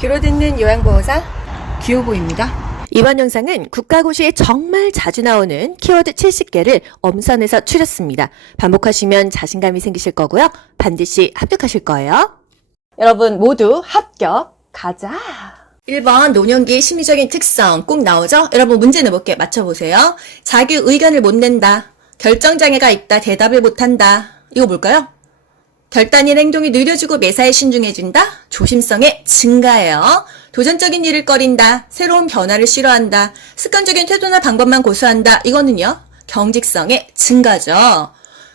귀로 듣는 요양보호사 귀요보입니다. 이번 영상은 국가고시에 정말 자주 나오는 키워드 70개를 엄선해서 추렸습니다. 반복하시면 자신감이 생기실 거고요. 반드시 합격하실 거예요. 여러분 모두 합격 가자. 1번 노년기의 심리적인 특성 꼭 나오죠? 여러분 문제 내볼게 맞춰보세요. 자기 의견을 못 낸다. 결정장애가 있다. 대답을 못한다. 이거 뭘까요? 결단인 행동이 느려지고 매사에 신중해진다. 조심성의 증가예요. 도전적인 일을 꺼린다. 새로운 변화를 싫어한다. 습관적인 태도나 방법만 고수한다. 이거는요. 경직성의 증가죠.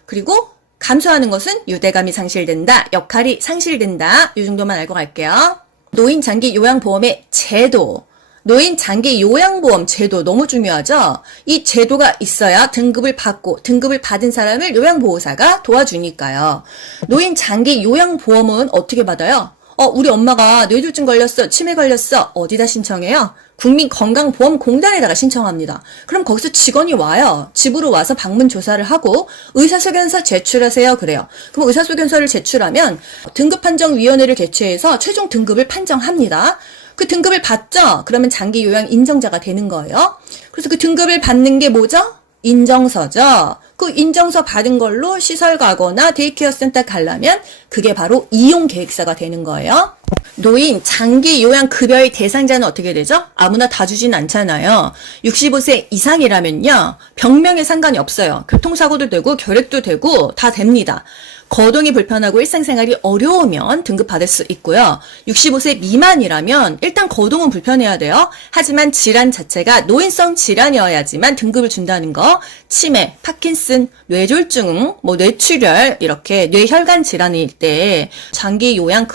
그리고 감소하는 것은 유대감이 상실된다. 역할이 상실된다. 이 정도만 알고 갈게요. 노인 장기 요양보험의 제도. 노인 장기 요양보험 제도 너무 중요하죠? 이 제도가 있어야 등급을 받고 등급을 받은 사람을 요양보호사가 도와주니까요. 노인 장기 요양보험은 어떻게 받아요? 우리 엄마가 뇌졸중 걸렸어, 치매 걸렸어. 어디다 신청해요? 국민건강보험공단에다가 신청합니다. 그럼 거기서 직원이 와요. 집으로 와서 방문 조사를 하고 의사소견서 제출하세요. 그래요. 그럼 의사소견서를 제출하면 등급판정위원회를 개최해서 최종 등급을 판정합니다. 그 등급을 받죠? 그러면 장기 요양 인정자가 되는 거예요. 그래서 그 등급을 받는 게 뭐죠? 인정서죠. 그 인정서 받은 걸로 시설 가거나 데이케어 센터 가려면 그게 바로 이용 계획서가 되는 거예요. 노인 장기 요양 급여의 대상자는 어떻게 되죠? 아무나 다 주진 않잖아요. 65세 이상이라면요. 병명에 상관이 없어요. 교통사고도 되고 결핵도 되고 다 됩니다. 거동이 불편하고 일상생활이 어려우면 등급받을 수 있고요. 65세 미만이라면 일단 거동은 불편해야 돼요. 하지만 질환 자체가 노인성 질환이어야지만 등급을 준다는 거. 치매, 파킨슨, 뇌졸중, 뇌출혈 이렇게 뇌혈관 질환일 때 장기 요양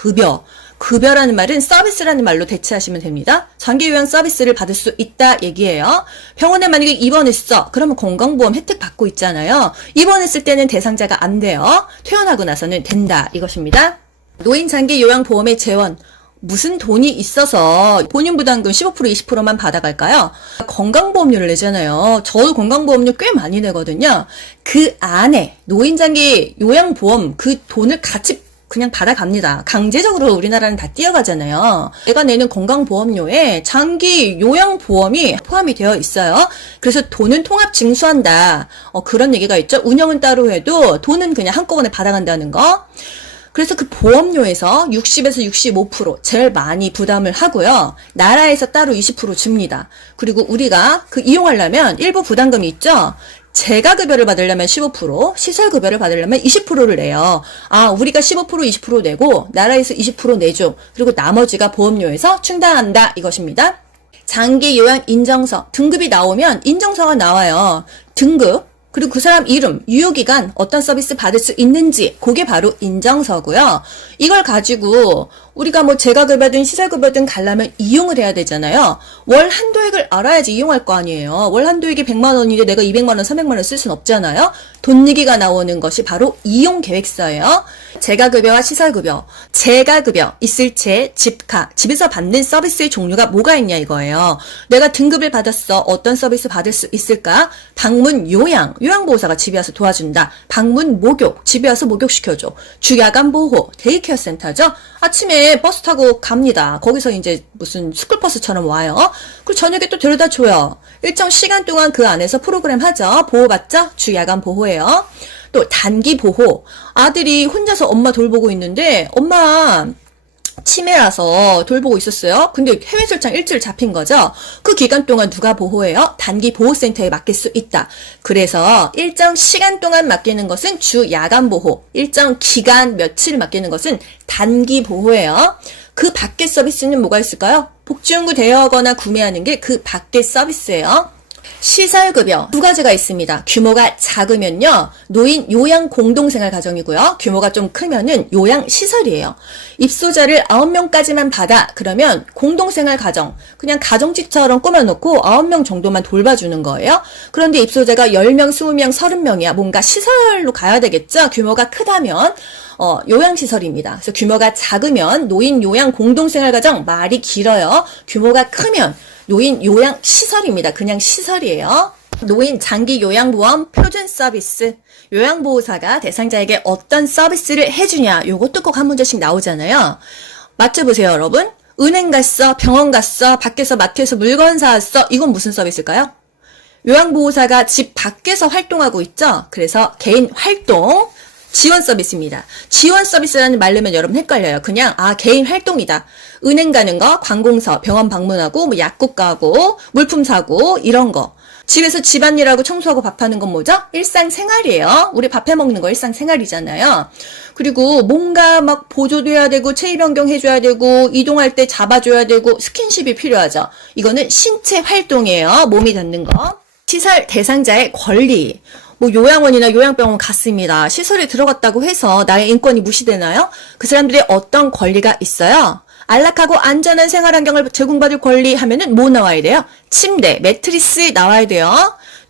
급여라는 말은 서비스라는 말로 대체하시면 됩니다. 장기 요양 서비스를 받을 수 있다 얘기예요. 병원에 만약에 입원했어. 그러면 건강보험 혜택 받고 있잖아요. 입원했을 때는 대상자가 안 돼요. 퇴원하고 나서는 된다 이것입니다. 노인 장기 요양보험의 재원. 무슨 돈이 있어서 본인 부담금 15% 20%만 받아갈까요? 건강보험료를 내잖아요. 저도 건강보험료 꽤 많이 내거든요. 그 안에 노인장기 요양보험 그 돈을 같이 그냥 받아갑니다. 강제적으로 우리나라는 다 뛰어가잖아요. 내가 내는 건강보험료에 장기 요양보험이 포함이 되어 있어요. 그래서 돈은 통합 징수한다. 그런 얘기가 있죠. 운영은 따로 해도 돈은 그냥 한꺼번에 받아간다는 거. 그래서 그 보험료에서 60에서 65% 제일 많이 부담을 하고요. 나라에서 따로 20% 줍니다. 그리고 우리가 그 이용하려면 일부 부담금이 있죠. 재가급여를 받으려면 15%, 시설급여를 받으려면 20%를 내요. 우리가 15%, 20% 내고 나라에서 20% 내줘. 그리고 나머지가 보험료에서 충당한다 이것입니다. 장기 요양 인정서, 등급이 나오면 인정서가 나와요. 등급, 그리고 그 사람 이름, 유효기간, 어떤 서비스 받을 수 있는지 그게 바로 인정서고요. 이걸 가지고 우리가 재가급여든 시설급여든 가려면 이용을 해야 되잖아요. 월 한도액을 알아야지 이용할 거 아니에요. 월 한도액이 100만 원인데 내가 200만 원, 300만 원 쓸 수는 없잖아요. 돈 내기가 나오는 것이 바로 이용계획서예요. 재가급여와 시설급여. 재가급여, 있을채, 집가, 집에서 받는 서비스의 종류가 뭐가 있냐 이거예요. 내가 등급을 받았어. 어떤 서비스 받을 수 있을까? 방문 요양, 요양보호사가 집에 와서 도와준다. 방문 목욕, 집에 와서 목욕시켜줘. 주야간 보호, 데이케어 센터죠. 아침에 버스 타고 갑니다. 거기서 이제 무슨 스쿨버스처럼 와요. 그리고 저녁에 또 데려다 줘요. 일정 시간 동안 그 안에서 프로그램 하죠. 보호받죠? 주야간 보호예요. 또 단기 보호. 아들이 혼자서 엄마 돌보고 있는데 엄마 치매라서 돌보고 있었어요. 근데 해외 출장 일주일 잡힌 거죠. 그 기간 동안 누가 보호해요? 단기 보호센터에 맡길 수 있다. 그래서 일정 시간 동안 맡기는 것은 주 야간 보호, 일정 기간 며칠 맡기는 것은 단기 보호예요. 그 밖의 서비스는 뭐가 있을까요? 복지연구 대여하거나 구매하는 게 그 밖의 서비스예요. 시설급여 두 가지가 있습니다. 규모가 작으면요. 노인 요양 공동생활 가정이고요. 규모가 좀 크면은 요양시설이에요. 입소자를 9명까지만 받아. 그러면 공동생활 가정, 그냥 가정집처럼 꾸며놓고 9명 정도만 돌봐주는 거예요. 그런데 입소자가 10명, 20명, 30명이야. 뭔가 시설로 가야 되겠죠. 규모가 크다면 요양시설입니다. 그래서 규모가 작으면 노인 요양 공동생활 가정, 말이 길어요. 규모가 크면 노인 요양 시설입니다. 그냥 시설이에요. 노인 장기 요양보험 표준 서비스. 요양보호사가 대상자에게 어떤 서비스를 해주냐. 요것도 꼭 한 문제씩 나오잖아요. 맞춰보세요, 여러분. 은행 갔어, 병원 갔어, 밖에서 마트에서 물건 사왔어. 이건 무슨 서비스일까요? 요양보호사가 집 밖에서 활동하고 있죠? 그래서 개인 활동 지원 서비스입니다. 지원 서비스라는 말로면 여러분 헷갈려요. 그냥 개인 활동이다. 은행 가는 거, 관공서, 병원 방문하고, 뭐 약국 가고, 물품 사고 이런 거. 집에서 집안일하고 청소하고 밥하는 건 뭐죠? 일상생활이에요. 우리 밥 해먹는 거 일상생활이잖아요. 그리고 뭔가 막 보조도 해야 되고 체위 변경해줘야 되고 이동할 때 잡아줘야 되고 스킨십이 필요하죠. 이거는 신체 활동이에요. 몸이 닿는 거. 시설 대상자의 권리. 뭐 요양원이나 요양병원 갔습니다. 시설에 들어갔다고 해서 나의 인권이 무시되나요? 그 사람들의 어떤 권리가 있어요? 안락하고 안전한 생활 환경을 제공받을 권리 하면은 뭐 나와야 돼요? 침대, 매트리스 나와야 돼요.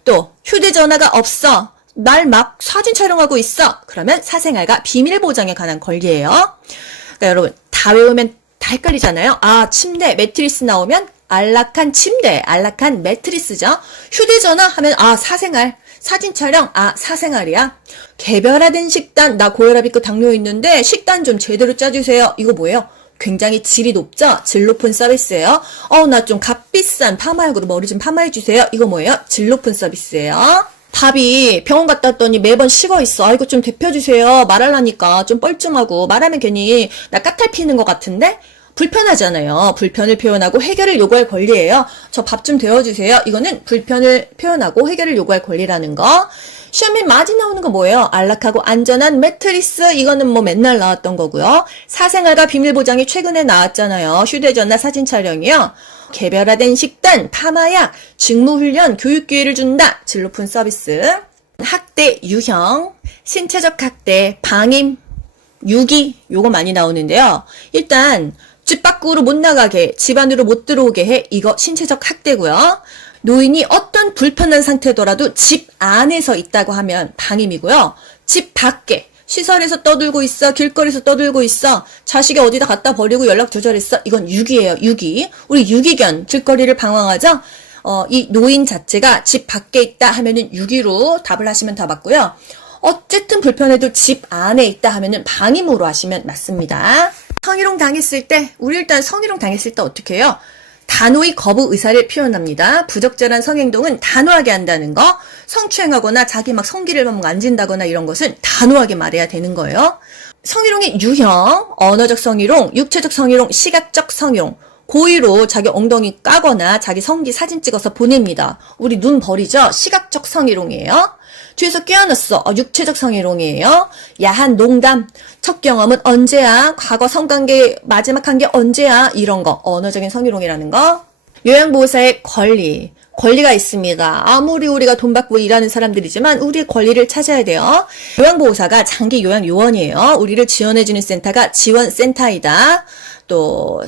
또 휴대전화가 없어. 날 막 사진 촬영하고 있어. 그러면 사생활과 비밀 보장에 관한 권리예요. 그러니까 여러분 다 외우면 다 헷갈리잖아요. 침대, 매트리스 나오면 안락한 침대, 안락한 매트리스죠. 휴대전화 하면 사생활. 사진 촬영, 사생활이야. 개별화된 식단, 나 고혈압 있고 당뇨 있는데 식단 좀 제대로 짜주세요. 이거 뭐예요? 굉장히 질이 높죠? 질 높은 서비스예요. 나 좀 값비싼 파마약으로 머리 좀 파마해주세요. 이거 뭐예요? 질 높은 서비스예요. 밥이 병원 갔다 왔더니 매번 식어 있어. 이거 좀 데펴주세요. 말하려니까 좀 뻘쭘하고 말하면 괜히 나 까탈 피는 것 같은데? 불편하잖아요. 불편을 표현하고 해결을 요구할 권리예요. 저 밥 좀 데워주세요. 이거는 불편을 표현하고 해결을 요구할 권리라는 거. 시험에 많이 나오는 거 뭐예요? 안락하고 안전한 매트리스. 이거는 뭐 맨날 나왔던 거고요. 사생활과 비밀 보장이 최근에 나왔잖아요. 휴대전화 사진 촬영이요. 개별화된 식단, 파마약, 직무훈련, 교육 기회를 준다. 질 높은 서비스. 학대, 유형, 신체적 학대, 방임, 유기 요거 많이 나오는데요. 일단 집 밖으로 못 나가게, 집 안으로 못 들어오게 해. 이거 신체적 학대고요. 노인이 어떤 불편한 상태더라도 집 안에서 있다고 하면 방임이고요. 집 밖에 시설에서 떠들고 있어, 길거리에서 떠들고 있어, 자식이 어디다 갖다 버리고 연락 두절했어. 이건 유기예요. 유기. 우리 유기견 길거리를 방황하죠. 이 노인 자체가 집 밖에 있다 하면은 유기로 답을 하시면 다 맞고요. 어쨌든 불편해도 집 안에 있다 하면은 방임으로 하시면 맞습니다. 성희롱 당했을 때, 우리 일단 성희롱 당했을 때 어떻게 해요? 단호히 거부 의사를 표현합니다. 부적절한 성행동은 단호하게 한다는 거, 성추행하거나 자기 막 성기를 막 만진다거나 이런 것은 단호하게 말해야 되는 거예요. 성희롱의 유형, 언어적 성희롱, 육체적 성희롱, 시각적 성희롱. 고의로 자기 엉덩이 까거나 자기 성기 사진 찍어서 보냅니다. 우리 눈 버리죠? 시각적 성희롱이에요. 뒤에서 껴안았어. 육체적 성희롱이에요. 야한 농담. 첫 경험은 언제야? 과거 성관계 마지막 한 게 언제야? 이런 거. 언어적인 성희롱이라는 거. 요양보호사의 권리. 권리가 있습니다. 아무리 우리가 돈 받고 일하는 사람들이지만 우리의 권리를 찾아야 돼요. 요양보호사가 장기 요양요원이에요. 우리를 지원해주는 센터가 지원센터이다. 또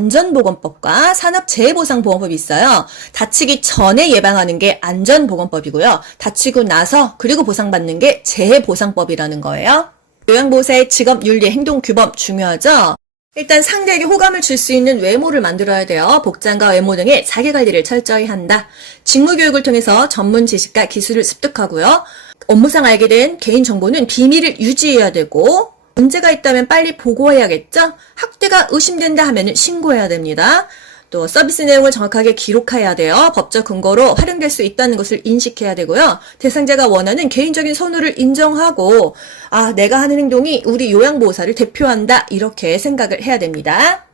산업안전보건법과 산업재해보상보건법이 있어요. 다치기 전에 예방하는 게 안전보건법이고요. 다치고 나서 그리고 보상받는 게 재해보상법이라는 거예요. 요양보호사의 직업윤리, 행동규범 중요하죠? 일단 상대에게 호감을 줄 수 있는 외모를 만들어야 돼요. 복장과 외모 등의 자기관리를 철저히 한다. 직무교육을 통해서 전문 지식과 기술을 습득하고요. 업무상 알게 된 개인정보는 비밀을 유지해야 되고 문제가 있다면 빨리 보고해야겠죠? 학대가 의심된다 하면 신고해야 됩니다. 또 서비스 내용을 정확하게 기록해야 돼요. 법적 근거로 활용될 수 있다는 것을 인식해야 되고요. 대상자가 원하는 개인적인 선호를 인정하고 내가 하는 행동이 우리 요양보호사를 대표한다 이렇게 생각을 해야 됩니다.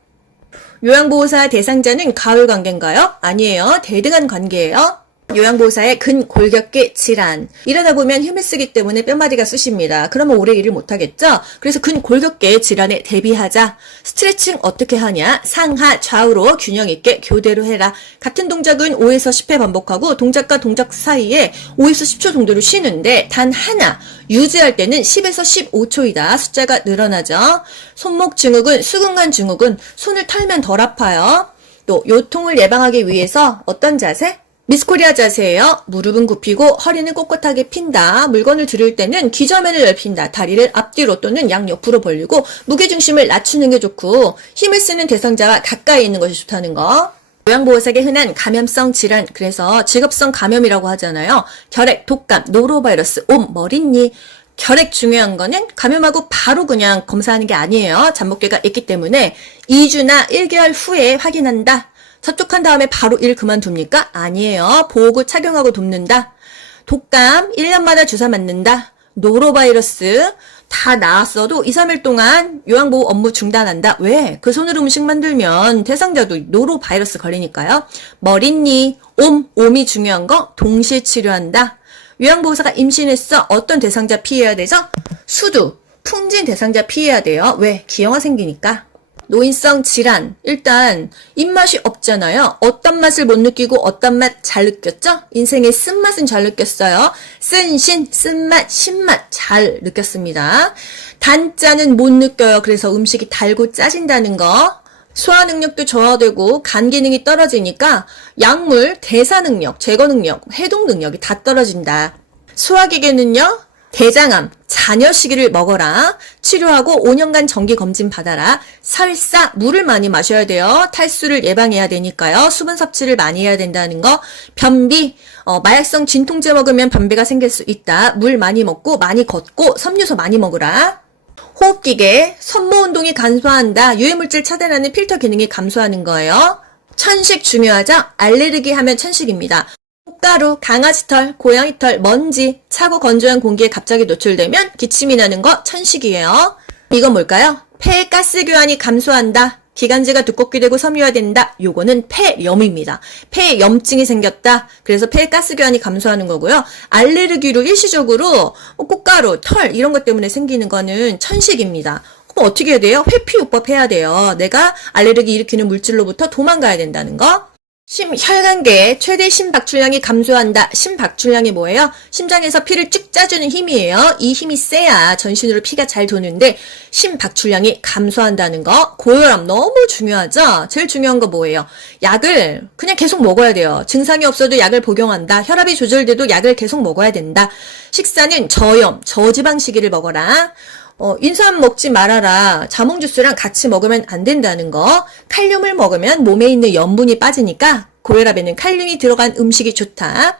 요양보호사 대상자는 가을 관계인가요? 아니에요. 대등한 관계예요. 요양보호사의 근골격계 질환. 이러다 보면 힘을 쓰기 때문에 뼈마디가 쑤십니다. 그러면 오래 일을 못하겠죠? 그래서 근골격계 질환에 대비하자. 스트레칭 어떻게 하냐? 상하 좌우로 균형 있게 교대로 해라. 같은 동작은 5에서 10회 반복하고 동작과 동작 사이에 5에서 10초 정도를 쉬는데 단 하나 유지할 때는 10에서 15초이다. 숫자가 늘어나죠. 손목 증후군, 수근관 증후군, 손을 털면 덜 아파요. 또 요통을 예방하기 위해서 어떤 자세? 미스코리아 자세예요. 무릎은 굽히고 허리는 꼿꼿하게 핀다. 물건을 들을 때는 기저면을 넓힌다. 다리를 앞뒤로 또는 양옆으로 벌리고 무게중심을 낮추는 게 좋고 힘을 쓰는 대상자와 가까이 있는 것이 좋다는 거. 요양보호사에게 흔한 감염성 질환, 그래서 직업성 감염이라고 하잖아요. 결핵, 독감, 노로바이러스, 옴, 머릿니, 결핵 중요한 거는 감염하고 바로 그냥 검사하는 게 아니에요. 잠복기가 있기 때문에 2주나 1개월 후에 확인한다. 접촉한 다음에 바로 일 그만둡니까? 아니에요. 보호구 착용하고 돕는다. 독감 1년마다 주사 맞는다. 노로바이러스 다 나았어도 2, 3일 동안 요양보호 업무 중단한다. 왜? 그 손으로 음식 만들면 대상자도 노로바이러스 걸리니까요. 머리니, 옴이 중요한 거 동시에 치료한다. 요양보호사가 임신했어. 어떤 대상자 피해야 되죠? 수두, 풍진 대상자 피해야 돼요. 왜? 기형아 생기니까. 노인성 질환. 일단 입맛이 없잖아요. 어떤 맛을 못 느끼고 어떤 맛 잘 느꼈죠? 인생의 쓴맛은 잘 느꼈어요. 쓴신, 쓴맛, 신맛 잘 느꼈습니다. 단짠은 못 느껴요. 그래서 음식이 달고 짜진다는 거. 소화 능력도 저하되고 간 기능이 떨어지니까 약물, 대사 능력, 제거 능력, 해독 능력이 다 떨어진다. 소화기계는요. 대장암, 잔여 시기를 먹어라. 치료하고 5년간 정기 검진 받아라. 설사 물을 많이 마셔야 돼요. 탈수를 예방해야 되니까요. 수분 섭취를 많이 해야 된다는 거. 변비, 마약성 진통제 먹으면 변비가 생길 수 있다. 물 많이 먹고 많이 걷고 섬유소 많이 먹으라. 호흡기계, 섬모 운동이 감소한다. 유해물질 차단하는 필터 기능이 감소하는 거예요. 천식 중요하죠? 알레르기 하면 천식입니다. 꽃가루, 강아지 털, 고양이 털, 먼지, 차고 건조한 공기에 갑자기 노출되면 기침이 나는 거 천식이에요. 이건 뭘까요? 폐 가스 교환이 감소한다. 기관지가 두껍게 되고 섬유화된다. 요거는 폐염입니다. 폐염증이 생겼다. 그래서 폐 가스 교환이 감소하는 거고요. 알레르기로 일시적으로 꽃가루, 털 이런 것 때문에 생기는 거는 천식입니다. 그럼 어떻게 해야 돼요? 회피요법 해야 돼요. 내가 알레르기 일으키는 물질로부터 도망가야 된다는 거. 혈관계 최대 심박출량이 감소한다. 심박출량이 뭐예요? 심장에서 피를 쭉 짜주는 힘이에요. 이 힘이 세야 전신으로 피가 잘 도는데 심박출량이 감소한다는 거. 고혈압 너무 중요하죠? 제일 중요한 거 뭐예요? 약을 그냥 계속 먹어야 돼요. 증상이 없어도 약을 복용한다. 혈압이 조절돼도 약을 계속 먹어야 된다. 식사는 저염, 저지방식이를 먹어라. 인삼 먹지 말아라. 자몽 주스랑 같이 먹으면 안 된다는 거. 칼륨을 먹으면 몸에 있는 염분이 빠지니까 고혈압에는 칼륨이 들어간 음식이 좋다.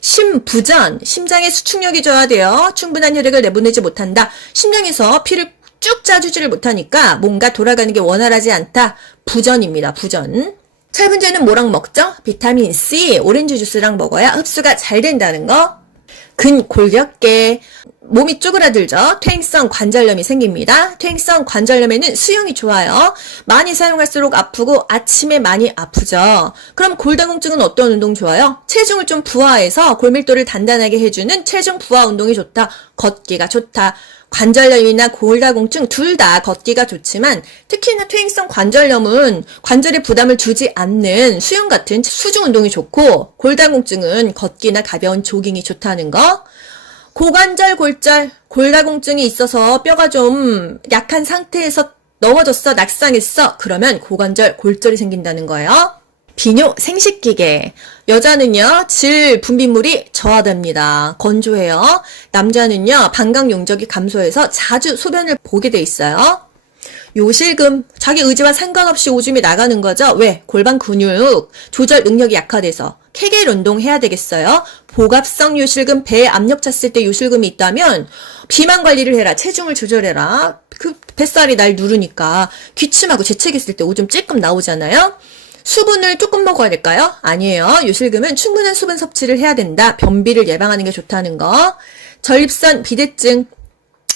심부전, 심장의 수축력이 저하되어 충분한 혈액을 내보내지 못한다. 심장에서 피를 쭉 짜주지를 못하니까 뭔가 돌아가는 게 원활하지 않다. 부전입니다. 부전. 철분제는 뭐랑 먹죠? 비타민 C, 오렌지 주스랑 먹어야 흡수가 잘 된다는 거. 근골격계, 몸이 쪼그라들죠. 퇴행성 관절염이 생깁니다. 퇴행성 관절염에는 수영이 좋아요. 많이 사용할수록 아프고 아침에 많이 아프죠. 그럼 골다공증은 어떤 운동 좋아요? 체중을 좀 부하해서 골밀도를 단단하게 해주는 체중 부하 운동이 좋다. 걷기가 좋다. 관절염이나 골다공증 둘 다 걷기가 좋지만 특히나 퇴행성 관절염은 관절에 부담을 주지 않는 수영 같은 수중 운동이 좋고 골다공증은 걷기나 가벼운 조깅이 좋다는 거. 고관절, 골절, 골다공증이 있어서 뼈가 좀 약한 상태에서 넘어졌어, 낙상했어. 그러면 고관절, 골절이 생긴다는 거예요. 비뇨 생식기계. 여자는요, 질 분비물이 저하됩니다. 건조해요. 남자는요, 방광 용적이 감소해서 자주 소변을 보게 돼 있어요. 요실금, 자기 의지와 상관없이 오줌이 나가는 거죠. 왜? 골반 근육 조절 능력이 약화돼서 케겔 운동 해야 되겠어요. 복압성 요실금, 배에 압력 찼을 때 요실금이 있다면 비만 관리를 해라. 체중을 조절해라. 그 뱃살이 날 누르니까 기침하고 재채기했을 때 오줌 찔끔 나오잖아요. 수분을 조금 먹어야 될까요? 아니에요. 요실금은 충분한 수분 섭취를 해야 된다. 변비를 예방하는 게 좋다는 거. 전립선 비대증.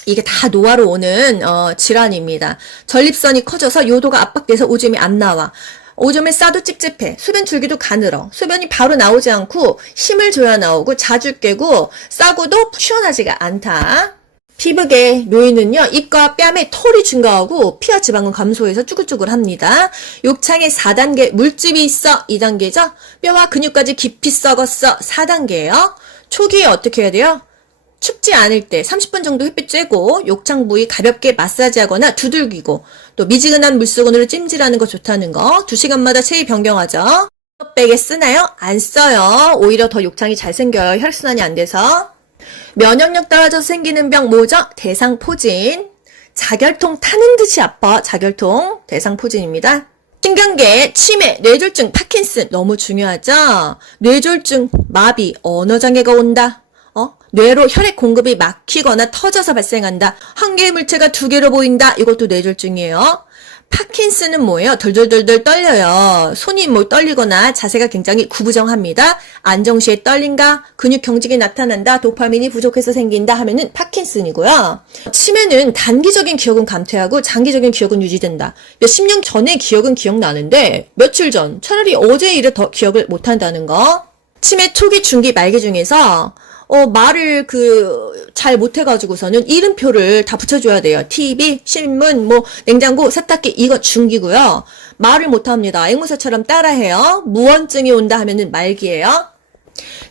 이게 다 노화로 오는 질환입니다. 전립선이 커져서 요도가 압박돼서 오줌이 안 나와. 오줌을 싸도 찝찝해. 수변 줄기도 가늘어. 수변이 바로 나오지 않고 힘을 줘야 나오고 자주 깨고 싸고도 시원하지가 않다. 피부계 노인은요, 입과 뺨에 털이 증가하고 피와 지방은 감소해서 쭈글쭈글합니다. 욕창에 4단계 물집이 있어 2단계죠. 뼈와 근육까지 깊이 썩었어 4단계예요. 초기에 어떻게 해야 돼요? 춥지 않을 때 30분 정도 햇빛 쬐고 욕창 부위 가볍게 마사지하거나 두들기고 또 미지근한 물수건으로 찜질하는 거 좋다는 거. 2시간마다 체위 변경하죠. 베개 쓰나요? 안 써요. 오히려 더 욕창이 잘 생겨요. 혈액순환이 안 돼서. 면역력 떨어져서 생기는 병 뭐죠? 대상포진. 자결통 타는 듯이 아파. 자결통 대상포진입니다. 신경계, 치매, 뇌졸중, 파킨슨 너무 중요하죠? 뇌졸중, 마비, 언어장애가 온다. 뇌로 혈액 공급이 막히거나 터져서 발생한다. 한 개의 물체가 두 개로 보인다. 이것도 뇌졸중이에요. 파킨슨은 뭐예요? 덜덜덜덜 떨려요. 손이 떨리거나 자세가 굉장히 구부정합니다. 안정시에 떨린다. 근육 경직이 나타난다. 도파민이 부족해서 생긴다 하면은 파킨슨이고요. 치매는 단기적인 기억은 감퇴하고 장기적인 기억은 유지된다. 몇십 년 전의 기억은 기억나는데 며칠 전 차라리 어제 일을 더 기억을 못한다는 거. 치매 초기, 중기, 말기 중에서 말을 잘 못해가지고서는 이름표를 다 붙여줘야 돼요. TV, 신문, 냉장고, 세탁기, 이거 중기고요. 말을 못합니다. 앵무새처럼 따라해요. 무언증이 온다 하면은 말기예요.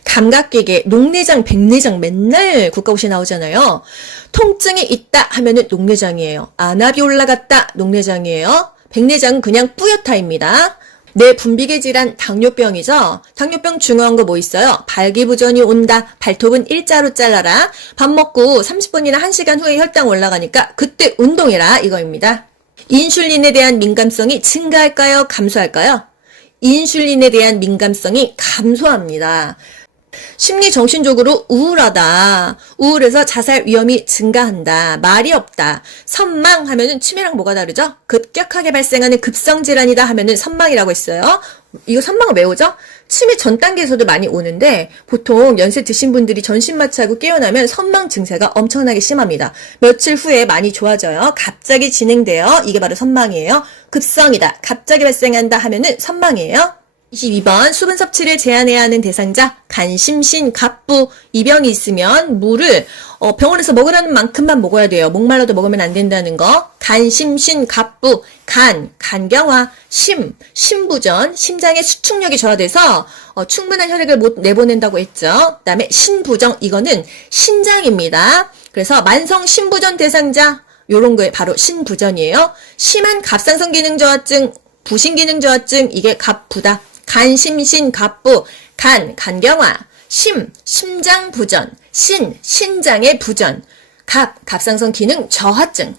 감각기계, 녹내장, 백내장 맨날 국가고시 나오잖아요. 통증이 있다 하면은 녹내장이에요. 안압이 올라갔다, 녹내장이에요. 백내장은 그냥 뿌옇다입니다. 뇌 분비계 질환 당뇨병이죠. 당뇨병 중요한 거 뭐 있어요? 발기부전이 온다. 발톱은 일자로 잘라라. 밥 먹고 30분이나 1시간 후에 혈당 올라가니까 그때 운동해라. 이거입니다. 인슐린에 대한 민감성이 증가할까요? 감소할까요? 인슐린에 대한 민감성이 감소합니다. 심리 정신적으로 우울하다. 우울해서 자살 위험이 증가한다. 말이 없다. 선망 하면은 치매랑 뭐가 다르죠? 급격하게 발생하는 급성 질환이다 하면은 선망이라고 했어요. 이거 선망은 왜 오죠? 치매 전 단계에서도 많이 오는데 보통 연세 드신 분들이 전신마취하고 깨어나면 선망 증세가 엄청나게 심합니다. 며칠 후에 많이 좋아져요. 갑자기 진행돼요. 이게 바로 선망이에요. 급성이다. 갑자기 발생한다 하면은 선망이에요. 22번 수분 섭취를 제한해야 하는 대상자 간심신 갑부 이 병이 있으면 물을 병원에서 먹으라는 만큼만 먹어야 돼요. 목말라도 먹으면 안 된다는 거. 간심신 갑부 간경화 심부전 심장의 수축력이 저하돼서 충분한 혈액을 못 내보낸다고 했죠. 그다음에 신부정 이거는 신장입니다. 그래서 만성 신부전 대상자 요런 거에 바로 신부전이에요. 심한 갑상선 기능 저하증 부신 기능 저하증 이게 갑부다. 간심신 갑부 간경화 심장 부전 신장의 부전 갑상선 기능 저하증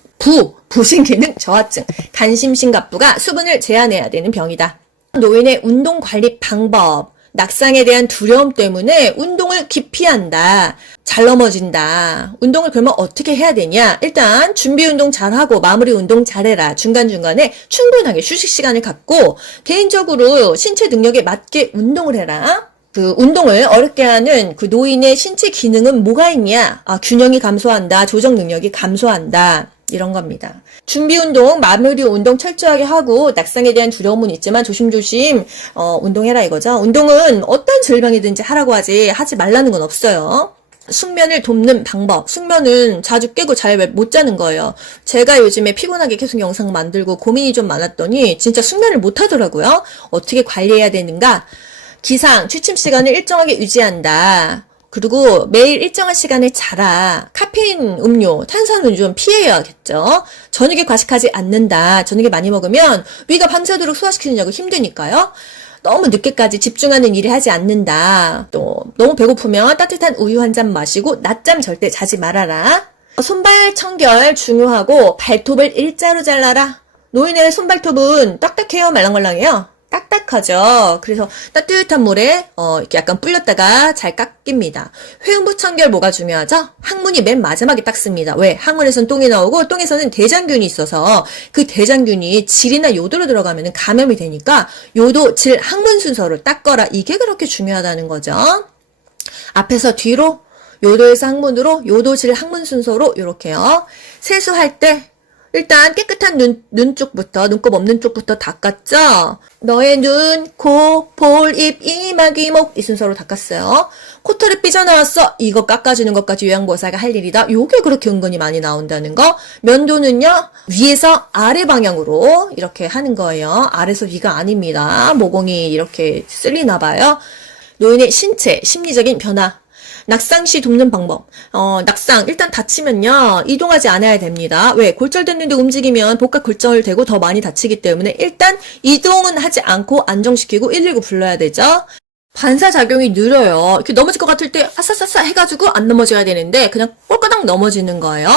부신 기능 저하증 간심신 갑부가 수분을 제한해야 되는 병이다. 노인의 운동 관리 방법 낙상에 대한 두려움 때문에 운동을 기피한다. 잘 넘어진다. 운동을 그러면 어떻게 해야 되냐? 일단 준비 운동 잘하고 마무리 운동 잘해라. 중간중간에 충분하게 휴식 시간을 갖고 개인적으로 신체 능력에 맞게 운동을 해라. 그 운동을 어렵게 하는 그 노인의 신체 기능은 뭐가 있냐? 균형이 감소한다. 조정 능력이 감소한다. 이런 겁니다. 준비 운동, 마무리 운동 철저하게 하고 낙상에 대한 두려움은 있지만 조심조심 운동해라 이거죠. 운동은 어떤 질병이든지 하라고 하지 말라는 건 없어요. 숙면을 돕는 방법. 숙면은 자주 깨고 잘 못 자는 거예요. 제가 요즘에 피곤하게 계속 영상 만들고 고민이 좀 많았더니 진짜 숙면을 못 하더라고요. 어떻게 관리해야 되는가? 기상, 취침 시간을 일정하게 유지한다. 그리고 매일 일정한 시간에 자라. 카페인 음료, 탄산음료 좀 피해야겠죠. 저녁에 과식하지 않는다. 저녁에 많이 먹으면 위가 밤새도록 소화시키느냐고 힘드니까요. 너무 늦게까지 집중하는 일을 하지 않는다. 또 너무 배고프면 따뜻한 우유 한 잔 마시고 낮잠 절대 자지 말아라. 손발 청결 중요하고 발톱을 일자로 잘라라. 노인의 손발톱은 딱딱해요, 말랑말랑해요? 딱딱하죠. 그래서 따뜻한 물에 이렇게 약간 불렸다가 잘 깎입니다. 회음부 청결 뭐가 중요하죠? 항문이 맨 마지막에 닦습니다. 왜? 항문에서는 똥이 나오고 똥에서는 대장균이 있어서 그 대장균이 질이나 요도로 들어가면 감염이 되니까 요도, 질, 항문 순서로 닦어라. 이게 그렇게 중요하다는 거죠. 앞에서 뒤로 요도에서 항문으로 요도, 질, 항문 순서로 이렇게요. 세수할 때 일단 깨끗한 눈 쪽부터, 눈곱 없는 쪽부터 닦았죠? 너의 눈, 코, 볼, 입, 이마, 귀목 이 순서로 닦았어요. 코털이 삐져나왔어. 이거 깎아주는 것까지 요양보호사가 할 일이다. 요게 그렇게 은근히 많이 나온다는 거. 면도는요. 위에서 아래 방향으로 이렇게 하는 거예요. 아래서 위가 아닙니다. 모공이 이렇게 쓸리나 봐요. 노인의 신체, 심리적인 변화. 낙상 시 돕는 방법. 낙상 일단 다치면요 이동하지 않아야 됩니다. 왜? 골절됐는데 움직이면 복각 골절되고 더 많이 다치기 때문에 일단 이동은 하지 않고 안정시키고 119 불러야 되죠. 반사작용이 느려요. 이렇게 넘어질 것 같을 때 아싸싸싸 해가지고 안 넘어져야 되는데 그냥 꼴까당 넘어지는 거예요.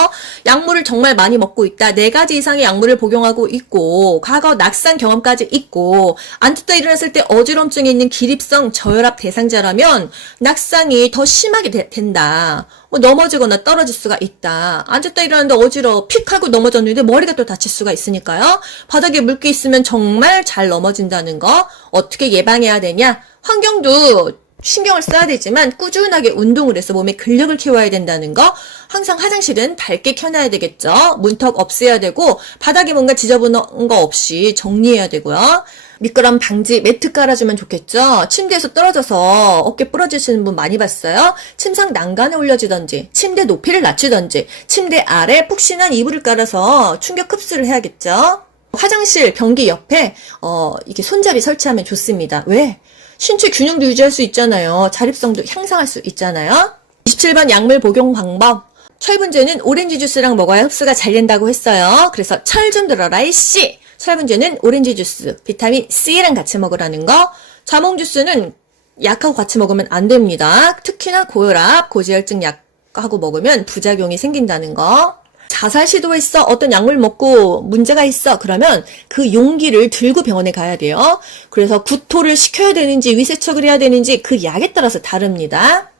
약물을 정말 많이 먹고 있다. 4가지 이상의 약물을 복용하고 있고 과거 낙상 경험까지 있고 안 듣다 일어났을 때 어지럼증이 있는 기립성 저혈압 대상자라면 낙상이 더 심하게 된다. 넘어지거나 떨어질 수가 있다. 앉았다 일어났는데 어지러워 픽 하고 넘어졌는데 머리가 또 다칠 수가 있으니까요. 바닥에 물기 있으면 정말 잘 넘어진다는 거. 어떻게 예방해야 되냐? 환경도 신경을 써야 되지만 꾸준하게 운동을 해서 몸에 근력을 키워야 된다는 거. 항상 화장실은 밝게 켜놔야 되겠죠. 문턱 없애야 되고 바닥에 뭔가 지저분한 거 없이 정리해야 되고요. 미끄럼 방지 매트 깔아주면 좋겠죠. 침대에서 떨어져서 어깨 부러지시는 분 많이 봤어요. 침상 난간에 올려주던지 침대 높이를 낮추던지 침대 아래 푹신한 이불을 깔아서 충격 흡수를 해야겠죠. 화장실 변기 옆에 이게 손잡이 설치하면 좋습니다. 왜? 신체 균형도 유지할 수 있잖아요. 자립성도 향상할 수 있잖아요. 27번 약물 복용 방법. 철분제는 오렌지 주스랑 먹어야 흡수가 잘 된다고 했어요. 그래서 철 좀 들어라 이씨. 철분제는 오렌지 주스, 비타민 C랑 같이 먹으라는 거. 자몽 주스는 약하고 같이 먹으면 안 됩니다. 특히나 고혈압, 고지혈증 약하고 먹으면 부작용이 생긴다는 거. 자살 시도했어. 어떤 약물 먹고 문제가 있어. 그러면 그 용기를 들고 병원에 가야 돼요. 그래서 구토를 시켜야 되는지 위세척을 해야 되는지 그 약에 따라서 다릅니다.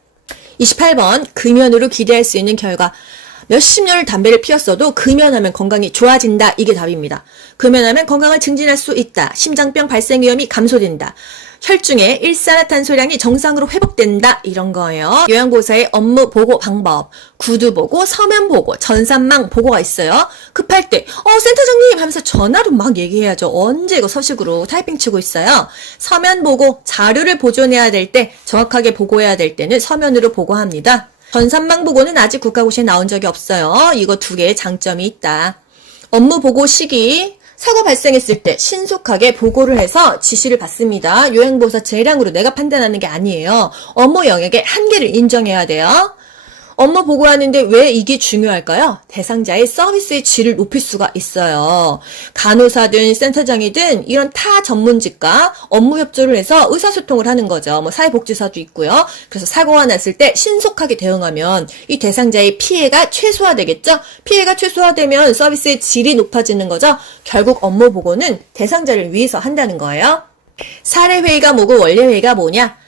28번 금연으로 기대할 수 있는 결과. 몇십 년을 담배를 피웠어도 금연하면 건강이 좋아진다. 이게 답입니다. 금연하면 건강을 증진할 수 있다. 심장병 발생 위험이 감소된다. 혈중의 일산화탄소량이 정상으로 회복된다. 이런 거예요. 요양보호사의 업무 보고 방법. 구두 보고, 서면 보고, 전산망 보고가 있어요. 급할 때 센터장님 하면서 전화로 막 얘기해야죠. 언제 이거 서식으로 타이핑 치고 있어요. 서면 보고, 자료를 보존해야 될 때, 정확하게 보고해야 될 때는 서면으로 보고합니다. 전산망 보고는 아직 국가고시에 나온 적이 없어요. 이거 2개의 장점이 있다. 업무 보고 시기. 사고 발생했을 때 신속하게 보고를 해서 지시를 받습니다. 요양보호사 재량으로 내가 판단하는 게 아니에요. 업무 영역의 한계를 인정해야 돼요. 업무 보고하는데 왜 이게 중요할까요? 대상자의 서비스의 질을 높일 수가 있어요. 간호사든 센터장이든 이런 타 전문직과 업무 협조를 해서 의사소통을 하는 거죠. 사회복지사도 있고요. 그래서 사고가 났을 때 신속하게 대응하면 이 대상자의 피해가 최소화되겠죠? 피해가 최소화되면 서비스의 질이 높아지는 거죠. 결국 업무 보고는 대상자를 위해서 한다는 거예요. 사례회의가 뭐고 원례회의가 뭐냐?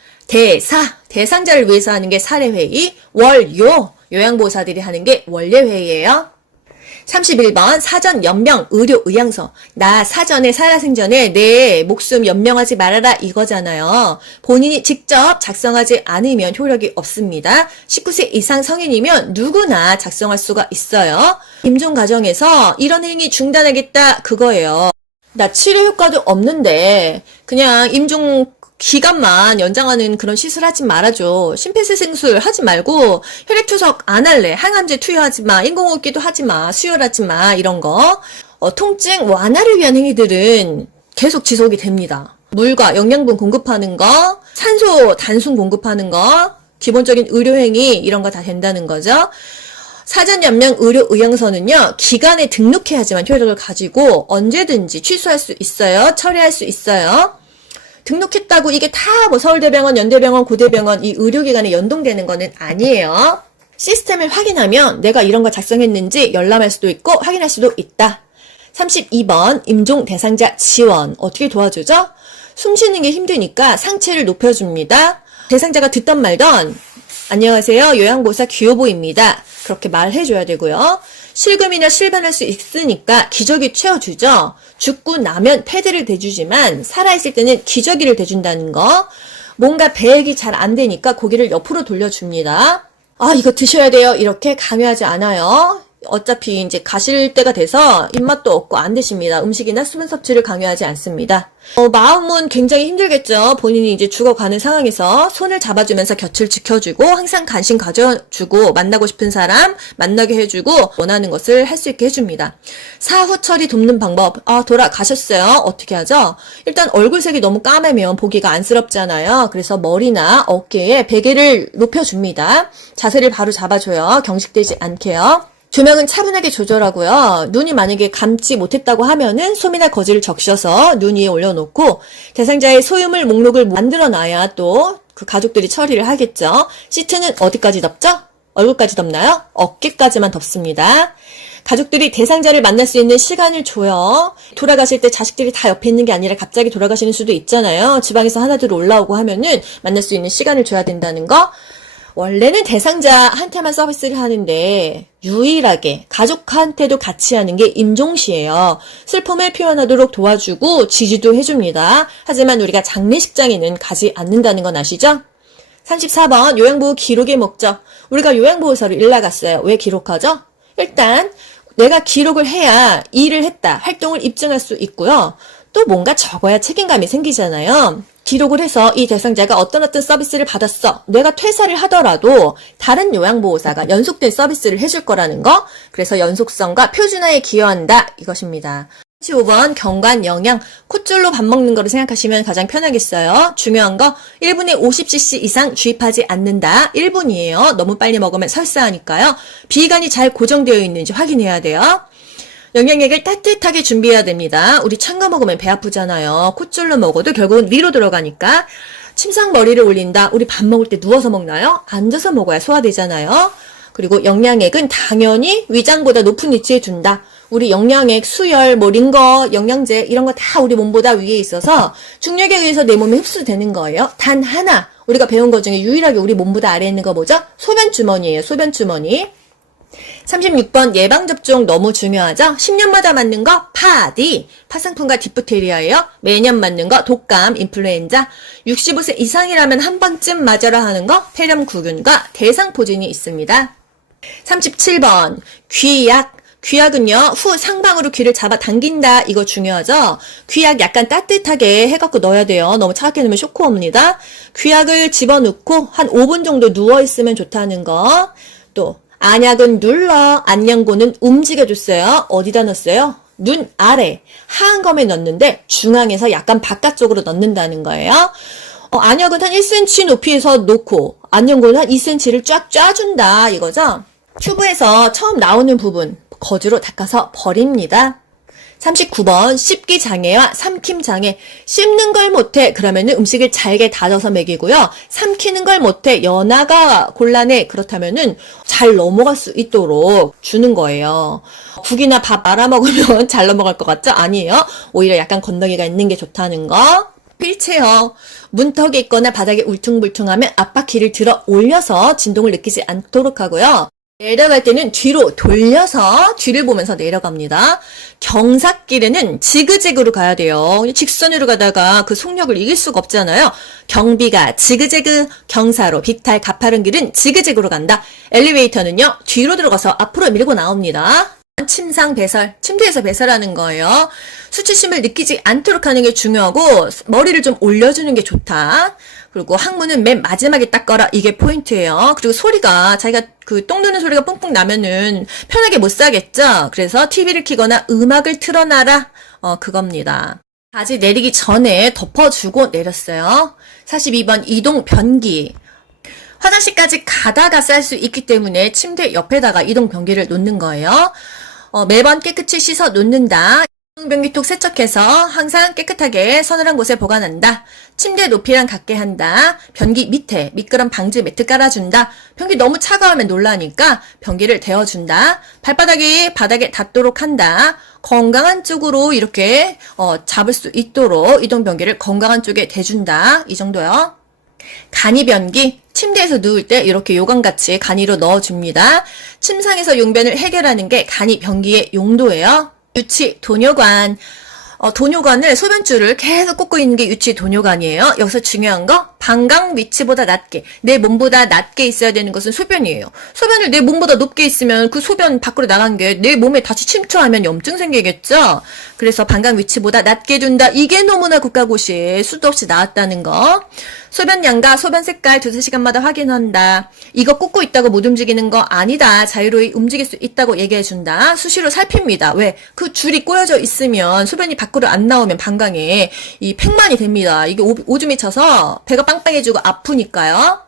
대상자를 위해서 하는 게 사례회의, 요양보호사들이 하는 게 원례회의예요. 31번 사전 연명 의료 의향서. 나 사전에 살아생전에 내 목숨 연명하지 말아라 이거잖아요. 본인이 직접 작성하지 않으면 효력이 없습니다. 19세 이상 성인이면 누구나 작성할 수가 있어요. 임종 과정에서 이런 행위 중단하겠다 그거예요. 나 치료 효과도 없는데 그냥 임종 기간만 연장하는 그런 시술 하지 말아줘. 심폐소생술 하지 말고 혈액투석 안 할래. 항암제 투여하지 마. 인공호흡기도 하지 마. 수혈하지 마. 이런 거. 통증 완화를 위한 행위들은 계속 지속이 됩니다. 물과 영양분 공급하는 거, 산소 단순 공급하는 거, 기본적인 의료행위 이런 거 다 된다는 거죠. 사전연명 의료의향서는요. 기간에 등록해야지만 효력을 가지고 언제든지 취소할 수 있어요. 철회할 수 있어요. 등록했다고 이게 다 서울대병원, 연대병원, 고대병원 이 의료기관에 연동되는 거는 아니에요. 시스템을 확인하면 내가 이런 거 작성했는지 열람할 수도 있고 확인할 수도 있다. 32번 임종 대상자 지원. 어떻게 도와주죠? 숨 쉬는 게 힘드니까 상체를 높여줍니다. 대상자가 듣던 말던 안녕하세요. 요양보호사 규호보입니다. 그렇게 말해줘야 되고요. 실금이나 실반할 수 있으니까 기저귀 채워주죠. 죽고 나면 패드를 대주지만 살아있을 때는 기저귀를 대준다는 거. 뭔가 배액이 잘 안 되니까 고개를 옆으로 돌려줍니다. 이거 드셔야 돼요. 이렇게 강요하지 않아요. 어차피 이제 가실 때가 돼서 입맛도 없고 안 드십니다. 음식이나 수분 섭취를 강요하지 않습니다. 마음은 굉장히 힘들겠죠. 본인이 이제 죽어가는 상황에서 손을 잡아주면서 곁을 지켜주고 항상 관심 가져주고 만나고 싶은 사람 만나게 해주고 원하는 것을 할 수 있게 해줍니다. 사후 처리 돕는 방법. 돌아가셨어요. 어떻게 하죠? 일단 얼굴색이 너무 까매면 보기가 안쓰럽잖아요. 그래서 머리나 어깨에 베개를 높여줍니다. 자세를 바로 잡아줘요. 경직되지 않게요. 조명은 차분하게 조절하고요. 눈이 만약에 감지 못했다고 하면은 솜이나 거즈를 적셔서 눈 위에 올려놓고 대상자의 소유물 목록을 만들어놔야 또 그 가족들이 처리를 하겠죠. 시트는 어디까지 덮죠? 얼굴까지 덮나요? 어깨까지만 덮습니다. 가족들이 대상자를 만날 수 있는 시간을 줘요. 돌아가실 때 자식들이 다 옆에 있는 게 아니라 갑자기 돌아가시는 수도 있잖아요. 지방에서 하나둘 올라오고 하면은 만날 수 있는 시간을 줘야 된다는 거. 원래는 대상자한테만 서비스를 하는데 유일하게 가족한테도 같이 하는 게 임종시예요. 슬픔을 표현하도록 도와주고 지지도 해줍니다. 하지만 우리가 장례식장에는 가지 않는다는 건 아시죠? 34번 요양보호 기록의 목적. 우리가 요양보호서를 일나갔어요. 왜 기록하죠? 일단 내가 기록을 해야 일을 했다, 활동을 입증할 수 있고요. 또 뭔가 적어야 책임감이 생기잖아요. 기록을 해서 이 대상자가 어떤 서비스를 받았어. 내가 퇴사를 하더라도 다른 요양보호사가 연속된 서비스를 해줄 거라는 거. 그래서 연속성과 표준화에 기여한다. 이것입니다. 35번 경관 영양. 콧줄로 밥 먹는 거로 생각하시면 가장 편하겠어요. 중요한 거 1분에 50cc 이상 주입하지 않는다. 1분이에요. 너무 빨리 먹으면 설사하니까요. 비관이 잘 고정되어 있는지 확인해야 돼요. 영양액을 따뜻하게 준비해야 됩니다. 우리 찬 거 먹으면 배 아프잖아요. 콧줄로 먹어도 결국은 위로 들어가니까. 침상머리를 올린다. 우리 밥 먹을 때 누워서 먹나요? 앉아서 먹어야 소화되잖아요. 그리고 영양액은 당연히 위장보다 높은 위치에 둔다. 우리 영양액, 수혈, 링거, 영양제 이런 거 다 우리 몸보다 위에 있어서 중력에 의해서 내 몸에 흡수되는 거예요. 단 하나 우리가 배운 것 중에 유일하게 우리 몸보다 아래에 있는 거 뭐죠? 소변주머니예요. 소변주머니. 36번 예방접종 너무 중요하죠? 10년마다 맞는 거 파디, 파상풍과 디프테리아예요. 매년 맞는 거 독감, 인플루엔자. 65세 이상이라면 한 번쯤 맞아라 하는 거 폐렴구균과 대상포진이 있습니다. 37번 귀약. 귀약은요, 후 상방으로 귀를 잡아 당긴다. 이거 중요하죠? 귀약 약간 따뜻하게 해갖고 넣어야 돼요. 너무 차갑게 넣으면 쇼크 옵니다. 귀약을 집어넣고 한 5분 정도 누워있으면 좋다는 거. 또 안약은 눌러, 안녕고는 움직여줬어요. 어디다 넣었어요? 눈 아래, 하안검에 넣는데 중앙에서 약간 바깥쪽으로 넣는다는 거예요. 안약은 한 1cm 높이에서 놓고 안녕고는 한 2cm를 쫙 짜준다 이거죠. 튜브에서 처음 나오는 부분 거즈로 닦아서 버립니다. 39번 씹기 장애와 삼킴 장애. 씹는 걸 못해 그러면은 음식을 잘게 다져서 먹이고요. 삼키는 걸 못해 연하가 곤란해 그렇다면은 잘 넘어갈 수 있도록 주는 거예요. 국이나 밥 말아 먹으면 잘 넘어갈 것 같죠? 아니에요. 오히려 약간 건더기가 있는 게 좋다는 거. 휠체어. 문턱에 있거나 바닥에 울퉁불퉁하면 앞바퀴를 들어 올려서 진동을 느끼지 않도록 하고요. 내려갈 때는 뒤로 돌려서 뒤를 보면서 내려갑니다. 경사길에는 지그재그로 가야 돼요. 직선으로 가다가 그 속력을 이길 수가 없잖아요. 경비가 지그재그, 경사로, 비탈, 가파른 길은 지그재그로 간다. 엘리베이터는요, 뒤로 들어가서 앞으로 밀고 나옵니다. 침상 배설, 침대에서 배설하는 거예요. 수치심을 느끼지 않도록 하는 게 중요하고 머리를 좀 올려주는 게 좋다. 그리고 항문은 맨 마지막에 닦아라. 이게 포인트예요. 그리고 소리가 자기가 그 똥 누는 소리가 뿡뿡 나면은 편하게 못 자겠죠. 그래서 TV를 켜거나 음악을 틀어놔라. 그겁니다. 바지 내리기 전에 덮어주고 내렸어요. 42번 이동 변기. 화장실까지 가다가 쌀 수 있기 때문에 침대 옆에다가 이동 변기를 놓는 거예요. 매번 깨끗이 씻어 놓는다. 변기톡 세척해서 항상 깨끗하게 서늘한 곳에 보관한다. 침대 높이랑 같게 한다. 변기 밑에 미끄럼 방지 매트 깔아준다. 변기 너무 차가우면 놀라니까 변기를 데워준다. 발바닥이 바닥에 닿도록 한다. 건강한 쪽으로 이렇게 잡을 수 있도록 이동 변기를 건강한 쪽에 대준다. 이 정도요. 간이 변기. 침대에서 누울 때 이렇게 요강같이 간이로 넣어줍니다. 침상에서 용변을 해결하는 게 간이 변기의 용도예요. 유치 도뇨관. 도뇨관을 소변줄을 계속 꽂고 있는 게 유치 도뇨관이에요. 여기서 중요한 거 방광 위치보다 낮게, 내 몸보다 낮게 있어야 되는 것은 소변이에요. 소변을 내 몸보다 높게 있으면 그 소변 밖으로 나간 게 내 몸에 다시 침투하면 염증 생기겠죠. 그래서 방광 위치보다 낮게 둔다. 이게 너무나 국가고시에 수도 없이 나왔다는 거. 소변량과 소변 색깔 2-3시간마다 확인한다. 이거 꽂고 있다고 못 움직이는 거 아니다. 자유로이 움직일 수 있다고 얘기해준다. 수시로 살핍니다. 왜? 그 줄이 꼬여져 있으면 소변이 밖으로 안 나오면 방광에 이 팽만이 됩니다. 이게 오줌이 차서 배가 빵빵해지고 아프니까요.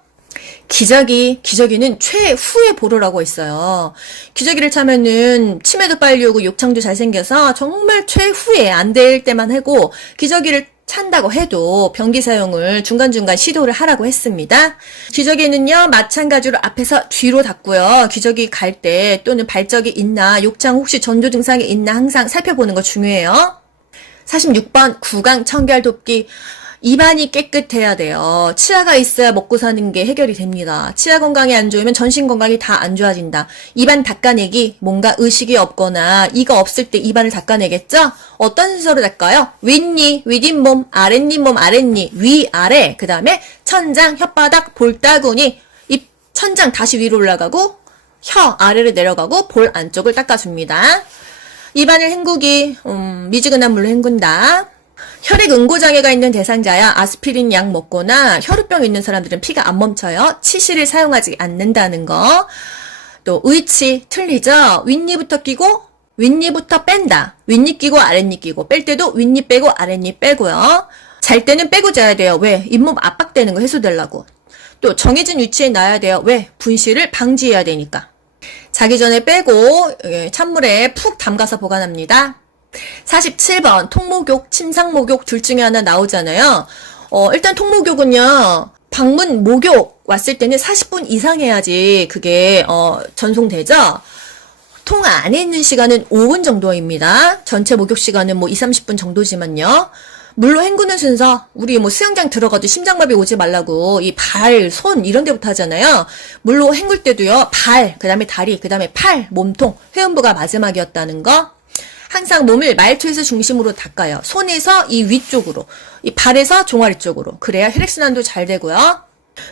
기저귀는 최후의 보루라고 있어요. 기저귀를 차면은 치매도 빨리 오고 욕창도 잘생겨서 정말 최후에 안 될 때만 하고, 기저귀를 찬다고 해도 변기 사용을 중간중간 시도를 하라고 했습니다. 기저귀는요, 마찬가지로 앞에서 뒤로 닫고요. 기저귀 갈 때 또는 발적이 있나, 욕창 혹시 전조 증상이 있나 항상 살펴보는 거 중요해요. 46번 구강 청결 돕기. 입안이 깨끗해야 돼요. 치아가 있어야 먹고 사는 게 해결이 됩니다. 치아 건강이 안 좋으면 전신 건강이 다 안 좋아진다. 입안 닦아내기, 뭔가 의식이 없거나 이가 없을 때 입안을 닦아내겠죠? 어떤 순서로 닦아요? 윗니, 윗잇몸, 아랫잇몸, 아랫니, 위, 아래, 그 다음에 천장, 혓바닥, 볼따구니, 입, 천장 다시 위로 올라가고 혀 아래로 내려가고 볼 안쪽을 닦아줍니다. 입안을 헹구기, 미지근한 물로 헹군다. 혈액 응고장애가 있는 대상자야 아스피린 약 먹거나 혈우병 있는 사람들은 피가 안 멈춰요. 치실을 사용하지 않는다는 거. 또 의치 틀리죠. 윗니부터 끼고 윗니부터 뺀다. 윗니 끼고 아랫니 끼고 뺄 때도 윗니 빼고 아랫니 빼고요. 잘 때는 빼고 자야 돼요. 왜? 잇몸 압박되는 거 해소되려고. 또 정해진 위치에 놔야 돼요. 왜? 분실을 방지해야 되니까. 자기 전에 빼고 찬물에 푹 담가서 보관합니다. 47번 통목욕, 침상목욕 둘 중에 하나 나오잖아요. 일단 통목욕은요. 방문 목욕 왔을 때는 40분 이상 해야지 그게 전송되죠. 통 안에 있는 시간은 5분 정도입니다. 전체 목욕 시간은 뭐 30분 정도지만요. 물로 헹구는 순서, 우리 뭐 수영장 들어가도 심장마비 오지 말라고 이 발, 손 이런 데부터 하잖아요. 물로 헹굴 때도요. 발, 그 다음에 다리, 그 다음에 팔, 몸통, 회음부가 마지막이었다는 거. 항상 몸을 말초에서 중심으로 닦아요. 손에서 이 위쪽으로, 이 발에서 종아리 쪽으로. 그래야 혈액순환도 잘 되고요.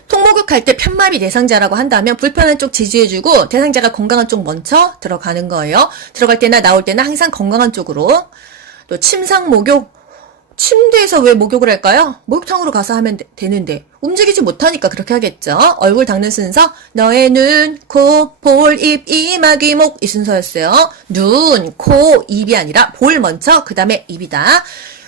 통목욕할 때 편마비 대상자라고 한다면 불편한 쪽 지지해주고 대상자가 건강한 쪽 먼저 들어가는 거예요. 들어갈 때나 나올 때나 항상 건강한 쪽으로. 또 침상목욕. 침대에서 왜 목욕을 할까요? 목욕탕으로 가서 하면 되는데 움직이지 못하니까 그렇게 하겠죠. 얼굴 닦는 순서 너의 눈, 코, 볼, 입, 이마, 귀목 이 순서였어요. 눈, 코, 입이 아니라 볼 먼저 그 다음에 입이다.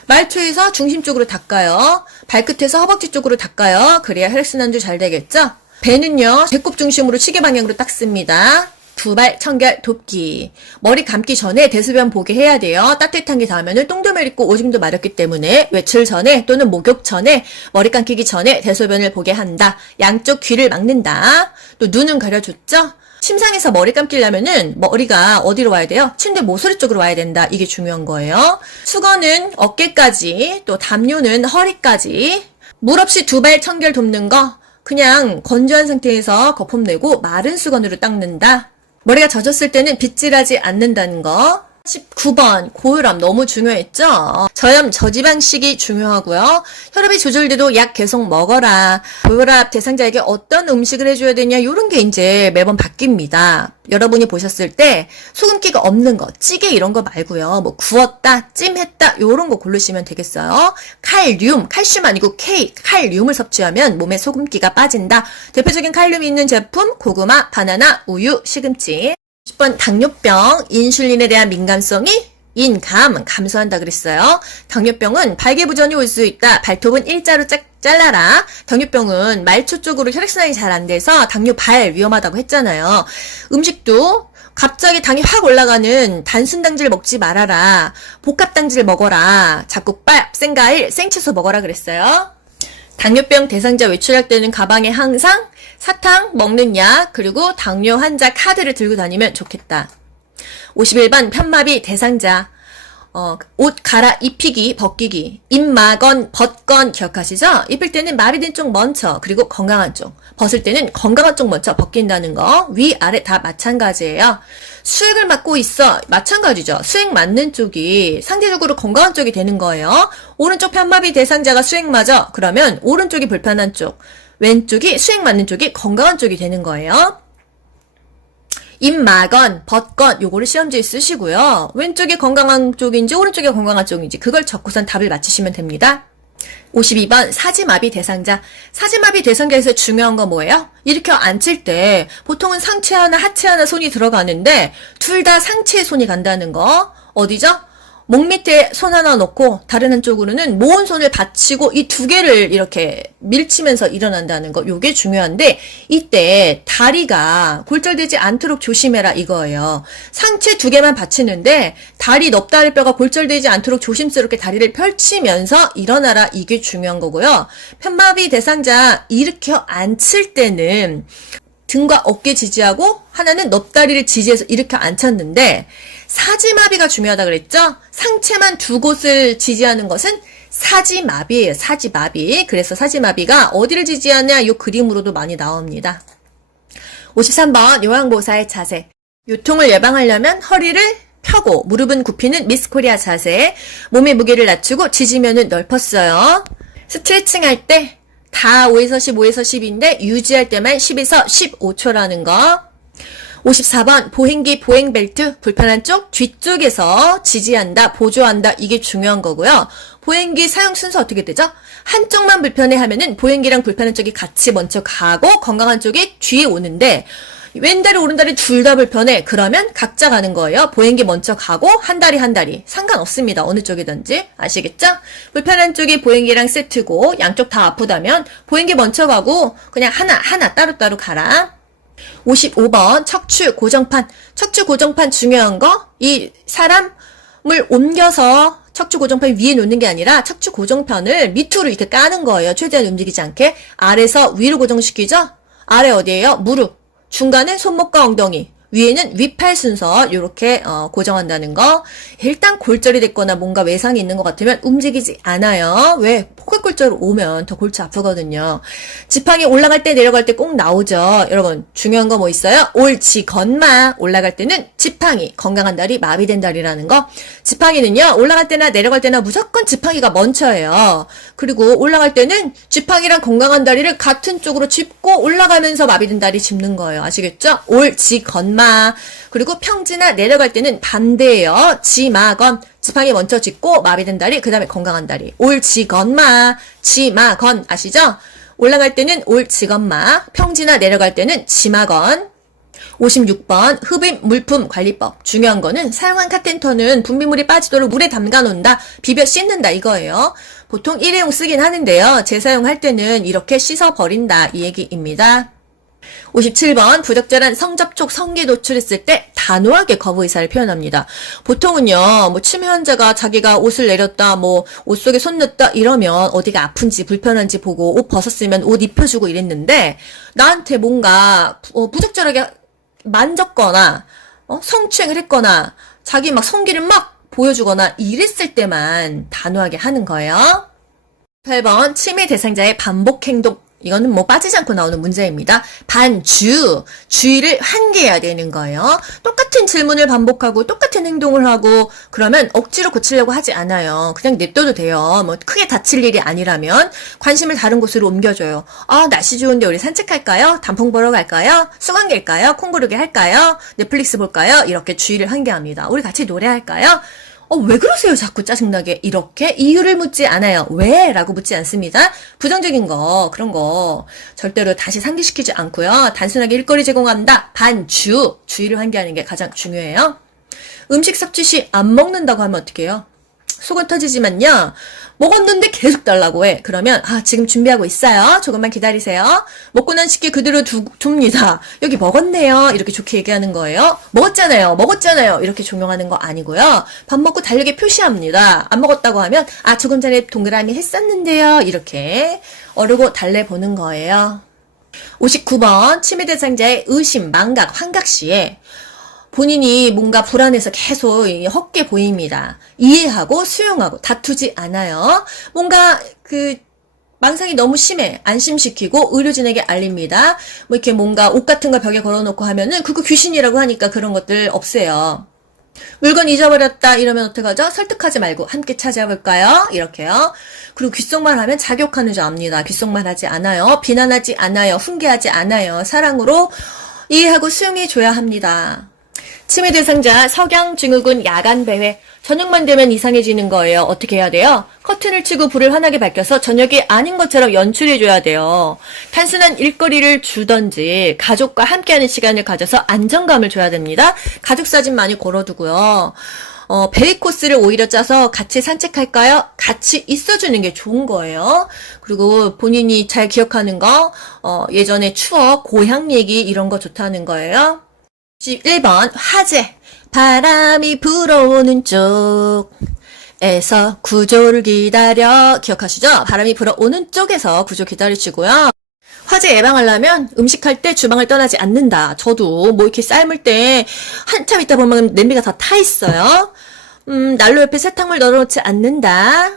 말초에서 중심 쪽으로 닦아요. 발끝에서 허벅지 쪽으로 닦아요. 그래야 혈액순환도 잘 되겠죠. 배는요. 배꼽 중심으로 시계 방향으로 닦습니다. 두발 청결 돕기. 머리 감기 전에 대소변 보게 해야 돼요. 따뜻한 게 닿으면 똥도 있고 오줌도 마렵기 때문에 외출 전에 또는 목욕 전에 머리 감기 전에 대소변을 보게 한다. 양쪽 귀를 막는다. 또 눈은 가려줬죠? 침상에서 머리 감기려면은 머리가 어디로 와야 돼요? 침대 모서리 쪽으로 와야 된다. 이게 중요한 거예요. 수건은 어깨까지, 또 담요는 허리까지. 물 없이 두발 청결 돕는 거 그냥 건조한 상태에서 거품 내고 마른 수건으로 닦는다. 머리가 젖었을 때는 빗질하지 않는다는 거. 19번 고혈압 너무 중요했죠. 저염 저지방식이 중요하고요. 혈압이 조절돼도 약 계속 먹어라. 고혈압 대상자에게 어떤 음식을 해줘야 되냐 이런 게 이제 매번 바뀝니다. 여러분이 보셨을 때 소금기가 없는 거, 찌개 이런 거 말고요. 뭐 구웠다, 찜했다 이런 거 고르시면 되겠어요. 칼륨, 칼슘 아니고 K, 칼륨을 섭취하면 몸에 소금기가 빠진다. 대표적인 칼륨이 있는 제품 고구마, 바나나, 우유, 시금치. 10번 당뇨병, 인슐린에 대한 민감성이 감소한다 그랬어요. 당뇨병은 발기부전이 올 수 있다. 발톱은 일자로 잘라라. 당뇨병은 말초 쪽으로 혈액순환이 잘 안 돼서 당뇨발 위험하다고 했잖아요. 음식도 갑자기 당이 확 올라가는 단순당질 먹지 말아라. 복합당질 먹어라. 잡곡밥, 생과일, 생채소 먹어라 그랬어요. 당뇨병 대상자 외출할 때는 가방에 항상 사탕, 먹는 약, 그리고 당뇨 환자 카드를 들고 다니면 좋겠다. 51번 편마비 대상자. 옷 갈아입히기, 벗기기. 입마건, 벗건 기억하시죠? 입힐 때는 마비된 쪽 먼저, 그리고 건강한 쪽. 벗을 때는 건강한 쪽 먼저 벗긴다는 거. 위, 아래 다 마찬가지예요. 수액을 맞고 있어. 마찬가지죠. 수액 맞는 쪽이 상대적으로 건강한 쪽이 되는 거예요. 오른쪽 편마비 대상자가 수액 맞아. 그러면 오른쪽이 불편한 쪽. 왼쪽이 수액 맞는 쪽이 건강한 쪽이 되는 거예요. 입마건, 벗건 요거를 시험지에 쓰시고요. 왼쪽이 건강한 쪽인지 오른쪽이 건강한 쪽인지 그걸 적고선 답을 맞히시면 됩니다. 52번 사지마비 대상자. 사지마비 대상자에서 중요한 건 뭐예요? 이렇게 앉힐 때 보통은 상체 하나 하체 하나 손이 들어가는데 둘 다 상체에 손이 간다는 거. 어디죠? 목 밑에 손 하나 놓고 다른 한쪽으로는 모은 손을 받치고 이 두 개를 이렇게 밀치면서 일어난다는 거. 요게 중요한데 이때 다리가 골절되지 않도록 조심해라 이거예요. 상체 두 개만 받치는데 다리 넙다리뼈가 골절되지 않도록 조심스럽게 다리를 펼치면서 일어나라. 이게 중요한 거고요. 편마비 대상자 일으켜 앉힐 때는 등과 어깨 지지하고 하나는 넙다리를 지지해서 일으켜 앉혔는데 사지마비가 중요하다 그랬죠? 상체만 두 곳을 지지하는 것은 사지마비예요. 사지마비. 그래서 사지마비가 어디를 지지하냐 이 그림으로도 많이 나옵니다. 53번 요양보호사의 자세. 요통을 예방하려면 허리를 펴고 무릎은 굽히는 미스코리아 자세. 몸의 무게를 낮추고 지지면은 넓혔어요. 스트레칭 할 때 다 5에서 10, 5에서 10인데 유지할 때만 10에서 15초라는 거. 54번 보행기 보행벨트 불편한 쪽 뒤쪽에서 지지한다 보조한다 이게 중요한 거고요. 보행기 사용 순서 어떻게 되죠? 한쪽만 불편해 하면은 보행기랑 불편한 쪽이 같이 먼저 가고 건강한 쪽이 뒤에 오는데 왼다리 오른다리 둘 다 불편해 그러면 각자 가는 거예요. 보행기 먼저 가고 한 다리 상관없습니다. 어느 쪽이든지 아시겠죠? 불편한 쪽이 보행기랑 세트고 양쪽 다 아프다면 보행기 먼저 가고 그냥 하나 따로따로 가라. 55번 척추 고정판. 척추 고정판 중요한 거 이 사람을 옮겨서 척추 고정판 위에 놓는 게 아니라 척추 고정판을 밑으로 이렇게 까는 거예요. 최대한 움직이지 않게. 아래서 위로 고정시키죠? 아래 어디예요? 무릎. 중간은 손목과 엉덩이. 위에는 위팔 순서 이렇게 고정한다는 거. 일단 골절이 됐거나 뭔가 외상이 있는 것 같으면 움직이지 않아요. 왜? 포켓골절 오면 더 골치 아프거든요. 지팡이 올라갈 때 내려갈 때 꼭 나오죠. 여러분 중요한 거 뭐 있어요? 옳지 건마. 올라갈 때는 지팡이 건강한 다리 마비된 다리라는 거. 지팡이는요 올라갈 때나 내려갈 때나 무조건 지팡이가 먼저예요. 그리고 올라갈 때는 지팡이랑 건강한 다리를 같은 쪽으로 짚고 올라가면서 마비된 다리 짚는 거예요. 아시겠죠? 옳지 건마. 그리고 평지나 내려갈 때는 반대예요. 지마건. 지팡이 먼저 짚고 마비된 다리 그 다음에 건강한 다리. 올지건마 지마건 아시죠? 올라갈 때는 올지건마 평지나 내려갈 때는 지마건. 56번 흡입 물품 관리법. 중요한 거는 사용한 카텐터는 분비물이 빠지도록 물에 담가 놓는다. 비벼 씻는다 이거예요. 보통 일회용 쓰긴 하는데요. 재사용할 때는 이렇게 씻어 버린다 이 얘기입니다. 57번 부적절한 성접촉 성기 노출했을 때 단호하게 거부 의사를 표현합니다. 보통은요 뭐 치매 환자가 자기가 옷을 내렸다 뭐 옷 속에 손 넣었다 이러면 어디가 아픈지 불편한지 보고 옷 벗었으면 옷 입혀주고 이랬는데 나한테 뭔가 부적절하게 만졌거나 성추행을 했거나 자기 막 성기를 막 보여주거나 이랬을 때만 단호하게 하는 거예요. 8번 치매 대상자의 반복 행동. 이거는 뭐 빠지지 않고 나오는 문제입니다. 주의를 환기해야 되는 거예요. 똑같은 질문을 반복하고 똑같은 행동을 하고 그러면 억지로 고치려고 하지 않아요. 그냥 냅둬도 돼요. 뭐 크게 다칠 일이 아니라면 관심을 다른 곳으로 옮겨줘요. 날씨 좋은데 우리 산책할까요? 단풍 보러 갈까요? 수강길까요? 콩 고르기 할까요? 넷플릭스 볼까요? 이렇게 주의를 환기합니다. 우리 같이 노래할까요? 왜 그러세요? 자꾸 짜증나게. 이렇게 이유를 묻지 않아요. 왜? 라고 묻지 않습니다. 부정적인 거, 그런 거 절대로 다시 상기시키지 않고요. 단순하게 일거리 제공한다. 주의를 환기하는 게 가장 중요해요. 음식 섭취 시 안 먹는다고 하면 어떡해요? 속은 터지지만요. 먹었는데 계속 달라고 해. 그러면 지금 준비하고 있어요. 조금만 기다리세요. 먹고 난 식기 그대로 둡니다. 여기 먹었네요. 이렇게 좋게 얘기하는 거예요. 먹었잖아요. 이렇게 종용하는 거 아니고요. 밥 먹고 달력에 표시합니다. 안 먹었다고 하면 조금 전에 동그라미 했었는데요. 이렇게 어르고 달래보는 거예요. 59번 치매 대상자의 의심, 망각, 환각 시에 본인이 뭔가 불안해서 계속 헛게 보입니다. 이해하고 수용하고 다투지 않아요. 뭔가 망상이 너무 심해. 안심시키고 의료진에게 알립니다. 뭐 이렇게 뭔가 옷 같은 거 벽에 걸어놓고 하면은 그거 귀신이라고 하니까 그런 것들 없애요. 물건 잊어버렸다 이러면 어떡하죠? 설득하지 말고 함께 찾아볼까요? 이렇게요. 그리고 귓속말 하면 자격하는 줄 압니다. 귓속말 하지 않아요. 비난하지 않아요. 훈계하지 않아요. 사랑으로 이해하고 수용해줘야 합니다. 치매 대상자 석양증후군 야간 배회. 저녁만 되면 이상해지는 거예요. 어떻게 해야 돼요? 커튼을 치고 불을 환하게 밝혀서 저녁이 아닌 것처럼 연출해줘야 돼요. 단순한 일거리를 주던지 가족과 함께하는 시간을 가져서 안정감을 줘야 됩니다. 가족 사진 많이 걸어두고요. 베이 코스를 오히려 짜서 같이 산책할까요? 같이 있어주는 게 좋은 거예요. 그리고 본인이 잘 기억하는 거, 예전의 추억, 고향 얘기 이런 거 좋다는 거예요. 11번 화재. 바람이 불어오는 쪽에서 구조를 기다려. 기억하시죠? 바람이 불어오는 쪽에서 구조 기다리시고요. 화재 예방하려면 음식할 때 주방을 떠나지 않는다. 저도 뭐 이렇게 삶을 때 한참 있다 보면 냄비가 다 타 있어요. 난로 옆에 세탁물 널어놓지 않는다.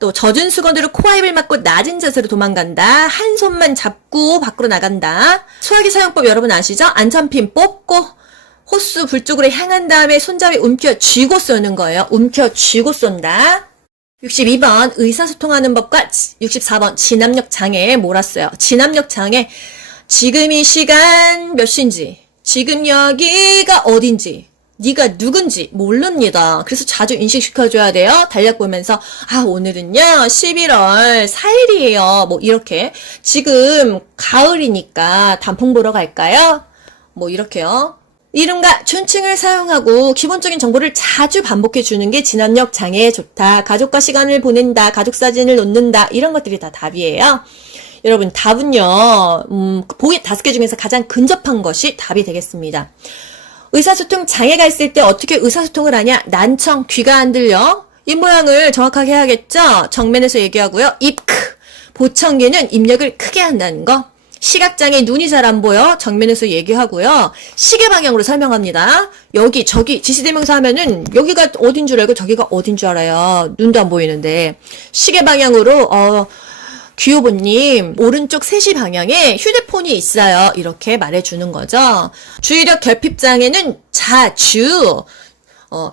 또 젖은 수건으로 코와입을 막고 낮은 자세로 도망간다. 한 손만 잡고 밖으로 나간다. 소화기 사용법 여러분 아시죠? 안전핀 뽑고 호수 불 쪽으로 향한 다음에 손잡이 움켜쥐고 쏘는 거예요. 움켜쥐고 쏜다. 62번 의사소통하는 법과 64번 진압력 장애에 몰았어요. 진압력 장애. 지금 이 시간 몇 시인지, 지금 여기가 어딘지, 네가 누군지 모릅니다. 그래서 자주 인식시켜줘야 돼요. 달력 보면서 오늘은요 11월 4일이에요. 뭐 이렇게 지금 가을이니까 단풍 보러 갈까요? 뭐 이렇게요. 이름과 존칭을 사용하고 기본적인 정보를 자주 반복해 주는 게 진압력 장애에 좋다. 가족과 시간을 보낸다. 가족 사진을 놓는다. 이런 것들이 다 답이에요. 여러분 답은요. 보기 5개 중에서 가장 근접한 것이 답이 되겠습니다. 의사소통 장애가 있을 때 어떻게 의사소통을 하냐? 난청, 귀가 안 들려? 입 모양을 정확하게 해야겠죠? 정면에서 얘기하고요. 입 크. 보청기는 입력을 크게 한다는 거. 시각장애 눈이 잘 안 보여. 정면에서 얘기하고요. 시계 방향으로 설명합니다. 여기 저기 지시대명사 하면은 여기가 어딘 줄 알고 저기가 어딘 줄 알아요. 눈도 안 보이는데. 시계 방향으로 귀요보님 오른쪽 3시 방향에 휴대폰이 있어요. 이렇게 말해주는 거죠. 주의력 결핍장애는 자주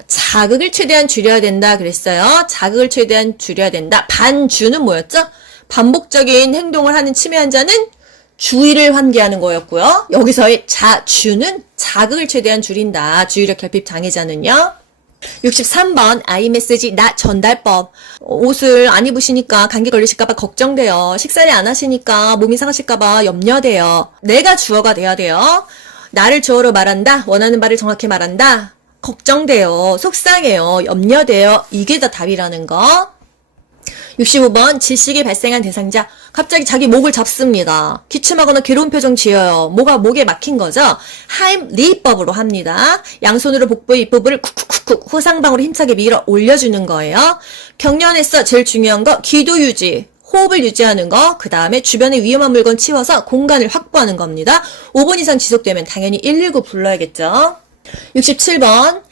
자극을 최대한 줄여야 된다 그랬어요. 자극을 최대한 줄여야 된다. 반주는 뭐였죠? 반복적인 행동을 하는 치매 환자는 주의를 환기하는 거였고요. 여기서의 자주는 자극을 최대한 줄인다. 주의력 결핍 장애자는요. 63번 아이메시지 나 전달법. 옷을 안 입으시니까 감기 걸리실까봐 걱정돼요. 식사를 안 하시니까 몸이 상하실까봐 염려돼요. 내가 주어가 돼야 돼요. 나를 주어로 말한다. 원하는 바를 정확히 말한다. 걱정돼요. 속상해요. 염려돼요. 이게 다 답이라는 거. 65번 질식이 발생한 대상자. 갑자기 자기 목을 잡습니다. 기침하거나 괴로운 표정 지어요. 뭐가 목에 막힌 거죠? 하임리법으로 합니다. 양손으로 복부의 입부분을 쿡쿡쿡쿡 후상방으로 힘차게 밀어 올려주는 거예요. 경련에서 제일 중요한 거 기도 유지. 호흡을 유지하는 거, 그 다음에 주변에 위험한 물건 치워서 공간을 확보하는 겁니다. 5분 이상 지속되면 당연히 119 불러야겠죠. 67번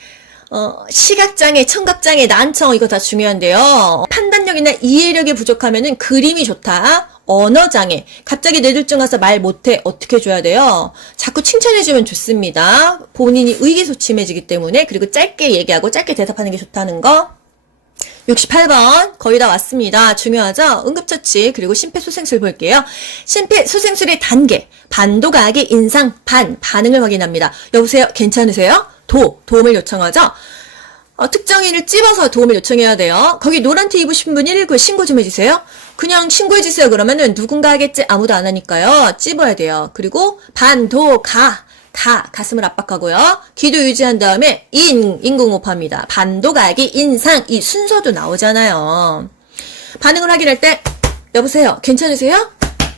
시각장애, 청각장애, 난청 이거 다 중요한데요. 판단력이나 이해력이 부족하면은 그림이 좋다. 언어장애, 갑자기 뇌졸중 와서 말 못해. 어떻게 해줘야 돼요? 자꾸 칭찬해주면 좋습니다. 본인이 의기소침해지기 때문에. 그리고 짧게 얘기하고 짧게 대답하는 게 좋다는 거. 68번 거의 다 왔습니다. 중요하죠? 응급처치 그리고 심폐소생술 볼게요. 심폐소생술의 단계 반도가기 인상 반응을 확인합니다. 여보세요? 괜찮으세요? 도움을 요청하죠? 특정인을 찝어서 도움을 요청해야 돼요. 거기 노란 티 입으신 분 119 신고 좀 해주세요. 그냥 신고해주세요 그러면은 누군가 하겠지 아무도 안 하니까요. 찝어야 돼요. 그리고 가슴을 압박하고요. 기도 유지한 다음에 인공호흡합니다. 반도가기 인상 이 순서도 나오잖아요. 반응을 확인할 때 여보세요 괜찮으세요?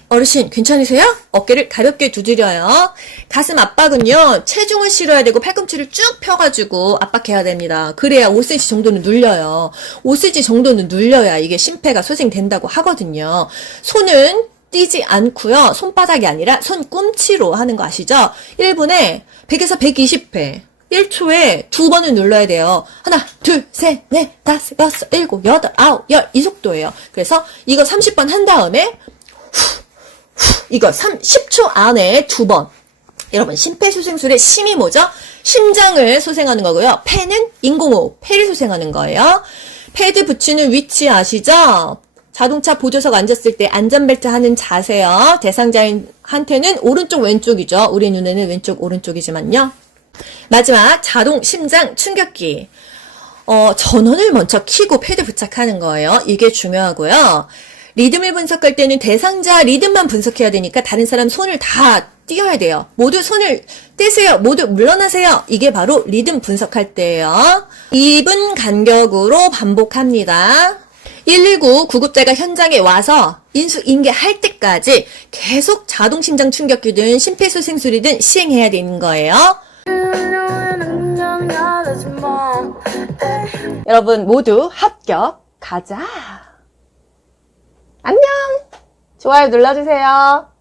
어르신 괜찮으세요? 어깨를 가볍게 두드려요. 가슴 압박은요. 체중을 실어야 되고 팔꿈치를 쭉 펴가지고 압박해야 됩니다. 그래야 5cm 정도는 눌려요. 5cm 정도는 눌려야 이게 심폐가 소생된다고 하거든요. 손은 띄지 않고요. 손바닥이 아니라 손꿈치로 하는 거 아시죠? 1분에 100에서 120회. 1초에 2번을 눌러야 돼요. 하나, 둘, 셋, 넷, 다섯, 여섯, 일곱, 여덟, 아홉, 열 이 속도예요. 그래서 이거 30번 한 다음에 이거 10초 안에 2번. 여러분 심폐소생술의 심이 뭐죠? 심장을 소생하는 거고요. 폐는 인공호흡, 폐를 소생하는 거예요. 패드 붙이는 위치 아시죠? 자동차 보조석 앉았을 때 안전벨트 하는 자세요. 대상자한테는 오른쪽 왼쪽이죠. 우리 눈에는 왼쪽 오른쪽이지만요. 마지막 자동 심장 충격기. 전원을 먼저 켜고 패드 부착하는 거예요. 이게 중요하고요. 리듬을 분석할 때는 대상자 리듬만 분석해야 되니까 다른 사람 손을 다 뛰어야 돼요. 모두 손을 떼세요. 모두 물러나세요. 이게 바로 리듬 분석할 때예요. 2분 간격으로 반복합니다. 119 구급대가 현장에 와서 인수인계할 때까지 계속 자동심장 충격기든 심폐소생술이든 시행해야 되는 거예요. 여러분 모두 합격. 가자. 안녕. 좋아요 눌러주세요.